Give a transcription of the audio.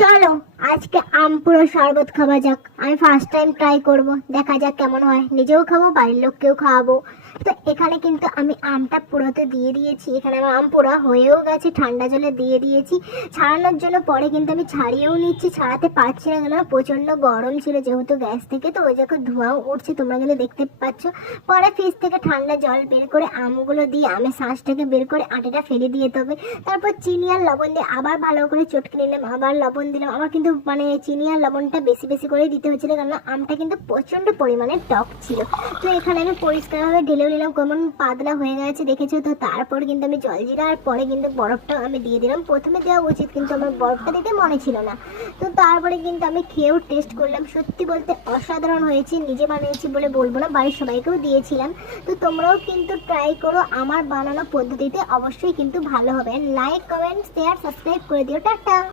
চলো আজকে আম পুরো শরবত খাওয়া যাক। আমি ফার্স্ট টাইম ট্রাই করব, দেখা যাক কেমন হয়। নিজেও খাবো, বাড়ির লোককেও খাওয়াবো। তো এখানে কিন্তু আমি আমটা পুরোতে দিয়ে দিয়েছি। এখানে আমার আম পুরো হয়েও গেছে, ঠান্ডা জলে দিয়ে দিয়েছি ছাড়ানোর জন্য। পরে কিন্তু আমি ছাড়িয়েও নিচ্ছি, ছাড়াতে পারছি না কেন, প্রচণ্ড গরম ছিল যেহেতু গ্যাস থেকে, তো ওই যখন ধোঁয়াও উঠছে তোমরা কিন্তু দেখতে পাচ্ছ। পরে ফ্রিজ থেকে ঠান্ডা জল বের করে আমগুলো দিয়ে আমের শাঁসটাকে বের করে আটিটা ফেলে দিয়ে তবে তারপর চিনি আর লবণ দিয়ে আবার ভালো করে চটকে নিলাম, আবার লবণ দিলাম। আমার কিন্তু চিনি আর লবণটা বেশি বেশি করে দিতে হচ্ছিল, কারণ আমটা কিন্তু প্রচণ্ড পরিমাণে টক ছিল। তো এখানে আমি পরিষ্কারভাবে ঢেলেও নিলাম, কেমন পাতলা হয়ে গেছে দেখেছো তো। তারপর কিন্তু আমি জলজিরা আর পরে কিন্তু বরফটাও আমি দিয়ে দিলাম। প্রথমে দেওয়া উচিত কিন্তু আমার বরফটা দিতে মনে ছিল না। তো তারপরে কিন্তু আমি খেয়েও টেস্ট করলাম, সত্যি বলতে অসাধারণ হয়েছে। নিজে বানিয়েছি বলে বলবো না, বাড়ির সবাইকেও দিয়েছিলাম। তো তোমরাও কিন্তু ট্রাই করো, আমার বানানো পদ্ধতিতে অবশ্যই কিন্তু ভালো হবে। লাইক, কমেন্ট, শেয়ার, সাবস্ক্রাইব করে দিও। টাটা।